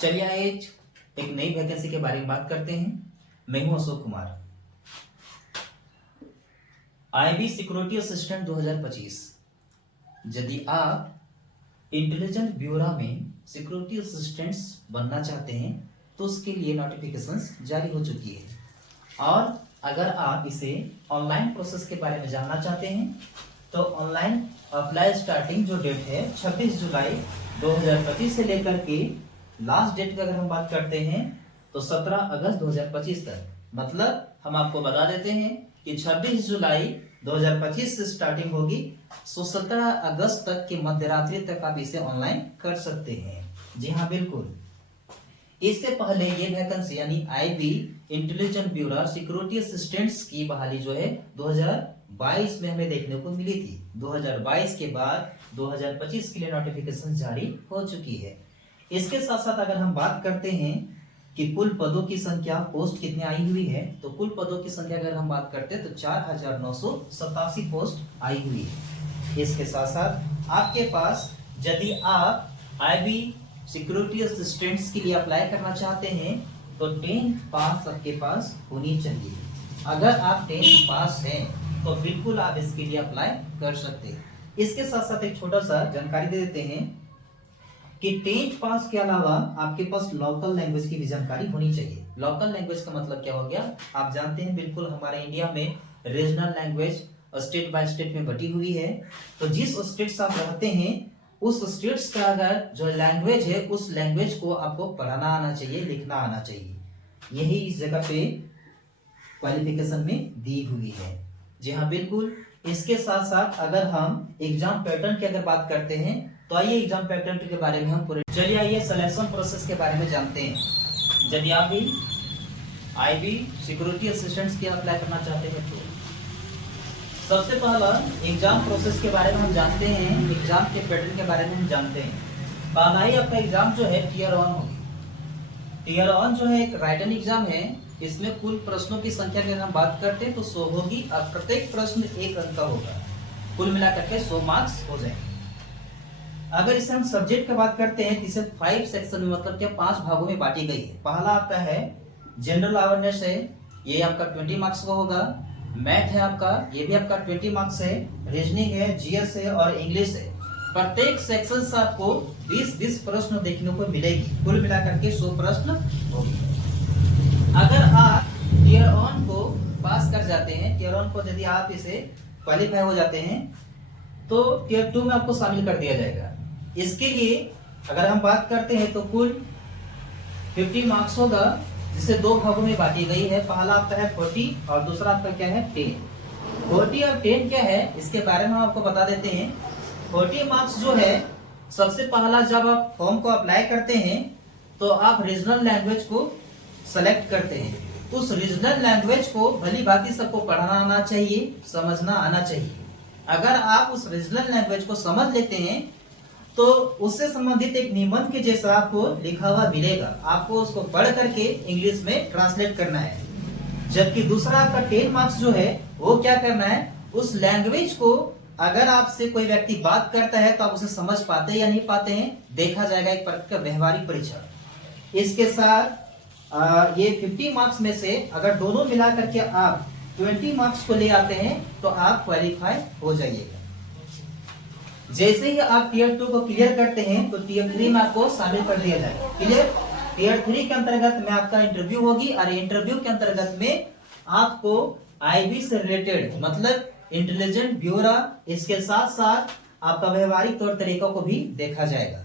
चलिए आज एक नई वैकेंसी के बारे में बात करते हैं। मैं हूं Ashok Kumar. IB security assistant 2025। यदि आप इंटेलिजेंट ब्यूरो में सिक्योरिटी असिस्टेंट्स बनना चाहते हैं तो उसके लिए नोटिफिकेशंस जारी हो चुकी है। और अगर आप इसे ऑनलाइन प्रोसेस के बारे में जानना चाहते हैं तो ऑनलाइन अप्लाई स्टार्टिंग जो डेट है 26 जुलाई 2025 से लेकर के लास्ट डेट की अगर हम बात करते हैं तो 17 अगस्त 2025 तक। मतलब हम आपको बता देते हैं कि 26 जुलाई 2025 से स्टार्टिंग होगी, सो 17 अगस्त तक के मध्य रात्रि तक आप इसे ऑनलाइन कर सकते हैं। जी हाँ, बिल्कुल। इससे पहले ये वैकेंसी यानी IB intelligent bureau security assistants की बहाली जो है 2022 में हमें देखने को मिली थी। 2022 के बाद 2025 के लिए नोटिफिकेशन जारी हो चुकी है। इसके साथ साथ अगर हम बात करते हैं कि कुल पदों की संख्या, पोस्ट कितने आई हुई है, तो कुल पदों की संख्या अगर हम बात करते हैं तो 4987 पोस्ट आई हुई है। इसके साथ साथ आपके पास यदि आप आईबी सिक्योरिटी असिस्टेंट्स के लिए अप्लाई करना चाहते हैं तो 10th पास आपके पास होनी चाहिए। अगर आप 10th पास हैं तो बिल्कुल आप इसके लिए अप्लाई कर सकते हैं। इसके साथ साथ एक छोटा सा जानकारी दे देते हैं कि 10th पास के अलावा आपके पास लोकल लैंग्वेज की भी जानकारी होनी चाहिए। लोकल लैंग्वेज का मतलब क्या हो गया, आप जानते हैं बिल्कुल हमारे इंडिया में regional language state by state में बटी हुई है। तो जिस स्टेट से आप रहते हैं उस स्टेट्स का अगर जो लैंग्वेज है उस लैंग्वेज को आपको पढ़ना आना चाहिए, लिखना आना चाहिए। यही इस जगह पे क्वालिफिकेशन में दी हुई है। जी हाँ, बिल्कुल। इसके साथ साथ अगर हम एग्जाम पैटर्न की अगर बात करते हैं तो आइए एग्जाम पैटर्न के बारे में हम पूरे चलिए आइए सिलेक्शन प्रोसेस के बारे में जानते हैं। यदि आप भी आईबी सिक्योरिटी असिस्टेंट्स के अप्लाई करना चाहते हैं तो सबसे पहला एग्जाम प्रोसेस के बारे में हम जानते हैं। एग्जाम के पैटर्न के बारे में हम जानते हैं। पहला ही आपका एग्जाम जो है टीयर 1 होगी। टीयर 1 जो है एक राइटन एग्जाम है। इसमें कुल प्रश्नों की संख्या की अगर हम बात करते हैं तो 100 होगी और प्रत्येक प्रश्न 1 अंक का होगा। कुल मिलाकर के 100 मार्क्स हो जाएंगे। अगर इसे हम सब्जेक्ट की बात करते हैं तो इसे 5 सेक्शन में मतलब क्या 5 भागों में बांटी गई है। पहला आपका है जनरल अवेयरनेस है, ये आपका 20 मार्क्स का होगा। मैथ है आपका, ये भी आपका 20 मार्क्स है। रीजनिंग है, जीएस है और इंग्लिश है। प्रत्येक सेक्शन से आपको 20-20 प्रश्न देखने को मिलेगी। कुल मिलाकर के 100 प्रश्न होगी। अगर आप टीयर 1 को पास कर जाते हैं, टीयर 1 को यदि आप इसे क्वालिफाई हो जाते हैं तो टीयर 2 में आपको शामिल कर दिया जाएगा। इसके लिए अगर हम बात करते हैं तो कुल 50 मार्क्स होगा, जिसे 2 भागों में बांटी गई है। पहला आपका है 40 और दूसरा आपका क्या है 10। 40 और 10 क्या है इसके बारे में हम आपको बता देते हैं। 40 मार्क्स जो है, सबसे पहला जब आप फॉर्म को अप्लाई करते हैं तो आप रीजनल लैंग्वेज को सेलेक्ट करते हैं। उस रीजनल लैंग्वेज को भली भांति सबको पढ़ना आना चाहिए, समझना आना चाहिए। अगर आप उस रीजनल लैंग्वेज को समझ लेते हैं तो उससे संबंधित एक निबंध के जैसा आपको लिखा हुआ मिलेगा। आपको उसको पढ़ करके इंग्लिश में ट्रांसलेट करना है। जबकि दूसरा आपका 10 मार्क्स जो है वो क्या करना है, उस लैंग्वेज को अगर आपसे कोई व्यक्ति बात करता है तो आप उसे समझ पाते हैं या नहीं पाते हैं, देखा जाएगा एक प्रकार का व्यवहारिक परीक्षण। इसके साथ ये 50 मार्क्स में से अगर दोनों मिला करके आप 20 मार्क्स को ले आते हैं तो आप क्वालिफाई हो जाइएगा। जैसे ही आप टीयर 2 को क्लियर करते हैं तो टीयर 3 में आपको शामिल कर दिया जाएगा। क्लियर? टीयर 3 के अंतर्गत में आपका इंटरव्यू होगी और इंटरव्यू के अंतर्गत में आपको आईबी से रिलेटेड मतलब इंटेलिजेंट ब्यूरो, इसके साथ साथ आपका व्यवहारिक तौर तरीकों को भी देखा जाएगा।